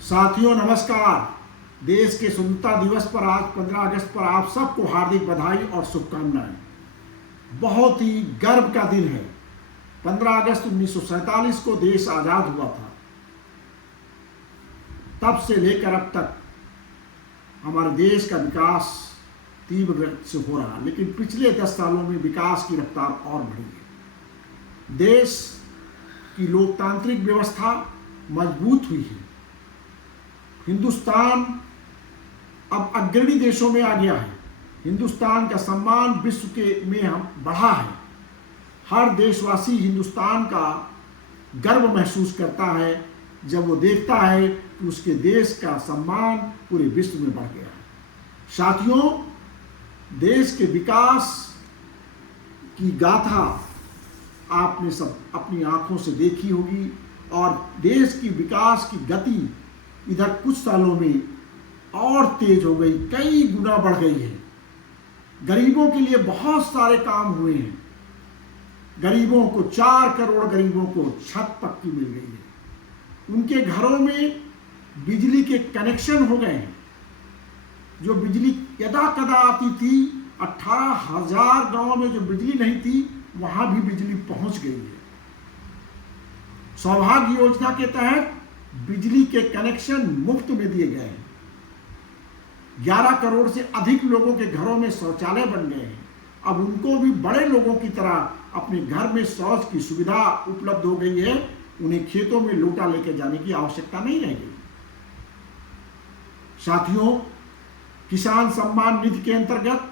साथियों नमस्कार। देश के स्वतंत्रता दिवस पर आज 15 अगस्त पर आप सबको हार्दिक बधाई और शुभकामनाएं। बहुत ही गर्व का दिन है। 15 अगस्त 1947 को देश आज़ाद हुआ था। तब से लेकर अब तक हमारे देश का विकास तीव्र गति से हो रहा, लेकिन पिछले 10 सालों में विकास की रफ्तार और बढ़ी है। देश की लोकतांत्रिक व्यवस्था मजबूत हुई है। हिंदुस्तान अब अग्रणी देशों में आ गया है। हिंदुस्तान का सम्मान विश्व के में हम बढ़ा है। हर देशवासी हिंदुस्तान का गर्व महसूस करता है जब वो देखता है कि उसके देश का सम्मान पूरे विश्व में बढ़ गया है। साथियों, देश के विकास की गाथा आपने सब अपनी आंखों से देखी होगी और देश की विकास की गति इधर कुछ सालों में और तेज हो गई, कई गुना बढ़ गई है। गरीबों के लिए बहुत सारे काम हुए हैं। गरीबों को 4 करोड़ गरीबों को छत पक्की मिल गई है। उनके घरों में बिजली के कनेक्शन हो गए हैं। जो बिजली यदा कदा आती थी, 18,000 गांव में जो बिजली नहीं थी वहां भी बिजली पहुंच गई है। सौभाग्य योजना के तहत बिजली के कनेक्शन मुफ्त में दिए गए हैं। 11 करोड़ से अधिक लोगों के घरों में शौचालय बन गए हैं। अब उनको भी बड़े लोगों की तरह अपने घर में शौच की सुविधा उपलब्ध हो गई है। उन्हें खेतों में लोटा लेकर जाने की आवश्यकता नहीं रह गई। साथियों, किसान सम्मान निधि के अंतर्गत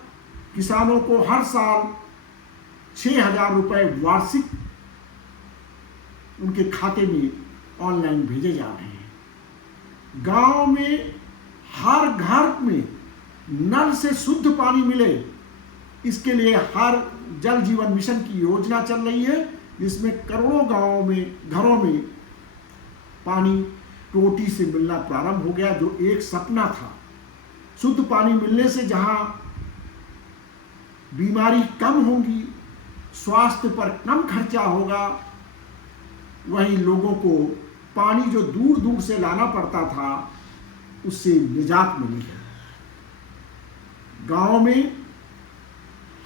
किसानों को हर साल 6,000 रुपए वार्षिक उनके खाते में ऑनलाइन भेजे जा रहे हैं। गांव में हर घर में नल से शुद्ध पानी मिले, इसके लिए हर जल जीवन मिशन की योजना चल रही है, जिसमें करोड़ों गांवों में घरों में पानी टोटी से मिलना प्रारंभ हो गया, जो एक सपना था। शुद्ध पानी मिलने से जहां बीमारी कम होगी, स्वास्थ्य पर कम खर्चा होगा, वहीं लोगों को पानी जो दूर दूर से लाना पड़ता था उससे निजात मिली है। गांव में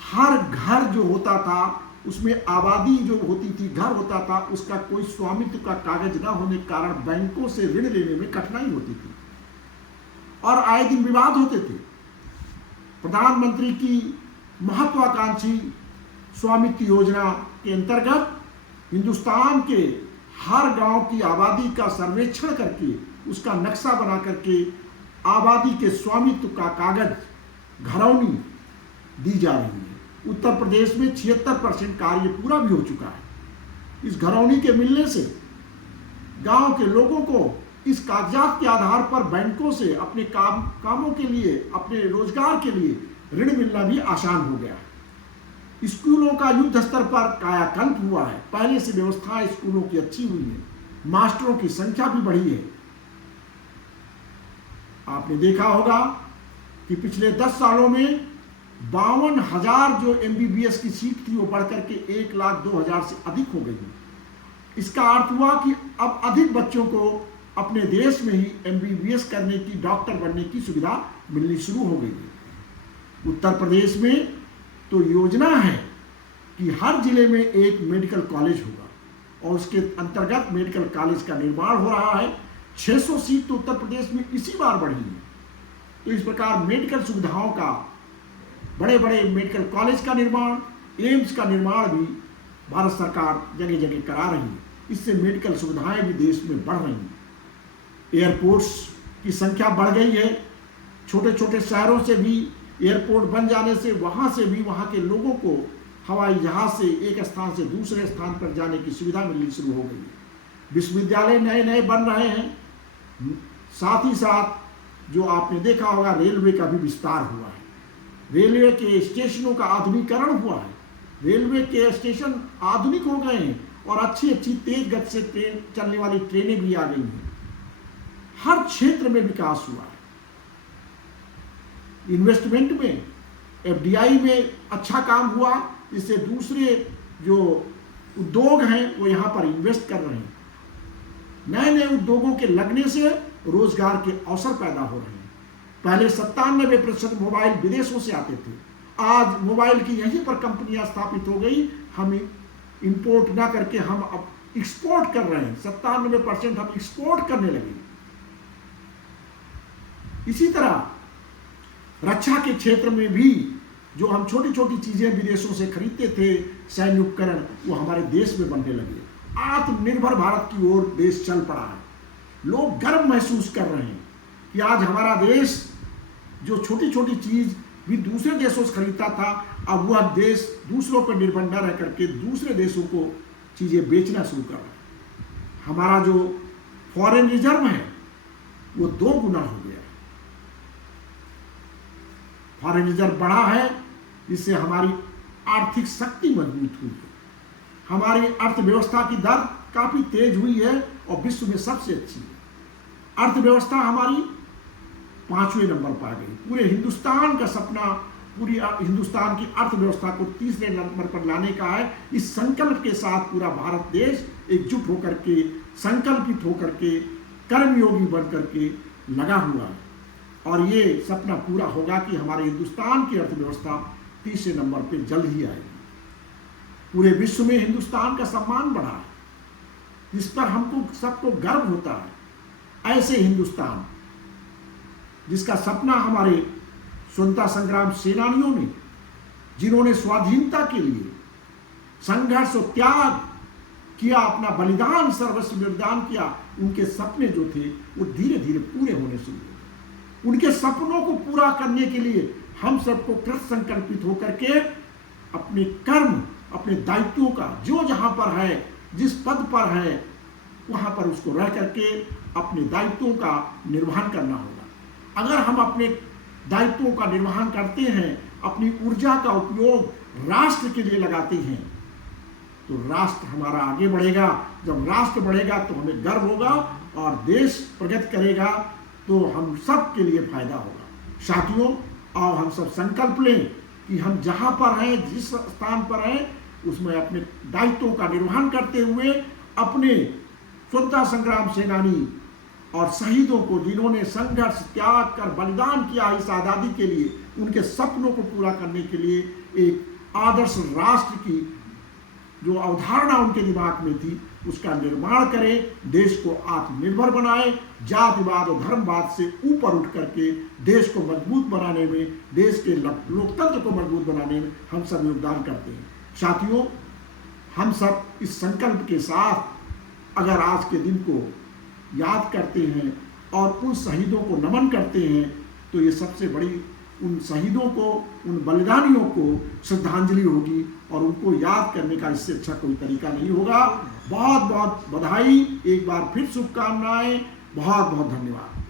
हर घर जो होता था उसमें आबादी जो होती थी, घर होता था, उसका कोई स्वामित्व का कागज न होने के कारण बैंकों से ऋण लेने में कठिनाई होती थी और आए दिन विवाद होते थे। प्रधानमंत्री की महत्वाकांक्षी स्वामित्व योजना के अंतर्गत हिंदुस्तान के हर गांव की आबादी का सर्वेक्षण करके उसका नक्शा बना करके आबादी के स्वामित्व का कागज घरौनी दी जा रही है। उत्तर प्रदेश में 76% कार्य पूरा भी हो चुका है। इस घरौनी के मिलने से गांव के लोगों को इस कागजात के आधार पर बैंकों से अपने कामों के लिए, अपने रोजगार के लिए ऋण मिलना भी आसान हो गया है। स्कूलों का युद्ध स्तर पर कायाकल्प हुआ है। पहले से व्यवस्था स्कूलों की अच्छी हुई है। मास्टरों की संख्या भी बढ़ी है। आपने देखा होगा कि पिछले 10 सालों में 52,000 जो MBBS की सीट थी वो बढ़कर के 1,02,000 से अधिक हो गई है। इसका अर्थ हुआ कि अब अधिक बच्चों को अपने देश में ही MBBS करने की, डॉक्टर बनने की सुविधा मिलनी शुरू हो गई है। उत्तर प्रदेश में तो योजना है कि हर जिले में एक मेडिकल कॉलेज होगा और उसके अंतर्गत मेडिकल कॉलेज का निर्माण हो रहा है। 600 सीट तो उत्तर प्रदेश में इसी बार बढ़ी है। तो इस प्रकार मेडिकल सुविधाओं का, बड़े बड़े मेडिकल कॉलेज का निर्माण, एम्स का निर्माण भी भारत सरकार जगह जगह करा रही है। इससे मेडिकल सुविधाएं भी देश में बढ़ रही हैं। एयरपोर्ट्स की संख्या बढ़ गई है। छोटे छोटे शहरों से भी एयरपोर्ट बन जाने से वहाँ से भी वहाँ के लोगों को हवाई जहाज से एक स्थान से दूसरे स्थान पर जाने की सुविधा मिलनी शुरू हो गई है। विश्वविद्यालय नए नए बन रहे हैं। साथ ही साथ जो आपने देखा होगा, रेलवे का भी विस्तार हुआ है। रेलवे के स्टेशनों का आधुनिकीकरण हुआ है। रेलवे के स्टेशन आधुनिक हो गए हैं और अच्छी अच्छी तेज गति से ट्रेन चलने वाली ट्रेनें भी आ गई हैं। हर क्षेत्र में विकास हुआ है। इन्वेस्टमेंट में, FDI में अच्छा काम हुआ, जिससे दूसरे जो उद्योग हैं वो यहाँ पर इन्वेस्ट कर रहे हैं। नए नए उद्योगों के लगने से रोजगार के अवसर पैदा हो रहे हैं। पहले 97% मोबाइल विदेशों से आते थे, आज मोबाइल की यहीं पर कंपनियां स्थापित हो गई। हम इंपोर्ट ना करके हम अब एक्सपोर्ट कर रहे हैं, 97% हम एक्सपोर्ट करने लगे। इसी तरह रक्षा के क्षेत्र में भी जो हम छोटी छोटी चीजें विदेशों से खरीदते थे, सैन्य उपकरण, वो हमारे देश में बनने लगे। आत्मनिर्भर भारत की ओर देश चल पड़ा है। लोग गर्व महसूस कर रहे हैं कि आज हमारा देश जो छोटी छोटी चीज भी दूसरे देशों से खरीदता था, अब वह देश दूसरों पर निर्भर न रह करके दूसरे देशों को चीजें बेचना शुरू कर रहा है। हमारा जो फॉरेन रिजर्व है वो 2 गुना हो गया। फॉरेन रिजर्व बढ़ा है, जिससे हमारी आर्थिक शक्ति मजबूत हुई है। हमारी अर्थव्यवस्था की दर काफी तेज हुई है और विश्व में सबसे अच्छी है। अर्थव्यवस्था हमारी 5वें नंबर पर आ गई। पूरे हिंदुस्तान का सपना, पूरी हिंदुस्तान की अर्थव्यवस्था को 3रे नंबर पर लाने का है। इस संकल्प के साथ पूरा भारत देश एकजुट होकर के, संकल्पित होकर के, कर्मयोगी बन करके लगा हुआ है। और ये सपना पूरा होगा कि हमारे हिंदुस्तान की अर्थव्यवस्था 3रे नंबर पर जल्द ही आएगी। पूरे विश्व में हिंदुस्तान का सम्मान बढ़ा है, जिस पर हमको सबको गर्व होता है। ऐसे हिंदुस्तान जिसका सपना हमारे स्वतंत्रता संग्राम सेनानियों ने, जिन्होंने स्वाधीनता के लिए संघर्ष और त्याग किया, अपना बलिदान सर्वस्व बलिदान किया, उनके सपने जो थे वो धीरे धीरे पूरे होने शुरू हुए। उनके सपनों को पूरा करने के लिए हम सबको कृत संकल्पित होकर के अपने कर्म, अपने दायित्वों का, जो जहां पर है, जिस पद पर है, वहां पर उसको रह करके अपने दायित्वों का निर्वहन करना होगा। अगर हम अपने दायित्वों का निर्वहन करते हैं, अपनी ऊर्जा का उपयोग राष्ट्र के लिए लगाते हैं, तो राष्ट्र हमारा आगे बढ़ेगा। जब राष्ट्र बढ़ेगा तो हमें गर्व होगा और देश प्रगति करेगा तो हम सब के लिए फायदा होगा। साथियों, आओ हम सब संकल्प लें कि हम जहां पर हैं, जिस स्थान पर हैं, उसमें अपने दायित्वों का निर्वहन करते हुए अपने स्वतंत्रता संग्राम सेनानी और शहीदों को, जिन्होंने संघर्ष, त्याग कर बलिदान किया इस आज़ादी के लिए, उनके सपनों को पूरा करने के लिए एक आदर्श राष्ट्र की जो अवधारणा उनके दिमाग में थी, उसका निर्माण करें, देश को आत्मनिर्भर बनाएं, जातिवाद और धर्मवाद से ऊपर उठ करके देश को मजबूत बनाने में, देश के लोकतंत्र को मजबूत बनाने में हम सब योगदान करते हैं। साथियों, हम सब इस संकल्प के साथ अगर आज के दिन को याद करते हैं और उन शहीदों को नमन करते हैं, तो ये सबसे बड़ी उन शहीदों को, उन बलिदानियों को श्रद्धांजलि होगी और उनको याद करने का इससे अच्छा कोई तरीका नहीं होगा। बहुत बहुत बधाई, एक बार फिर शुभकामनाएं, बहुत बहुत धन्यवाद।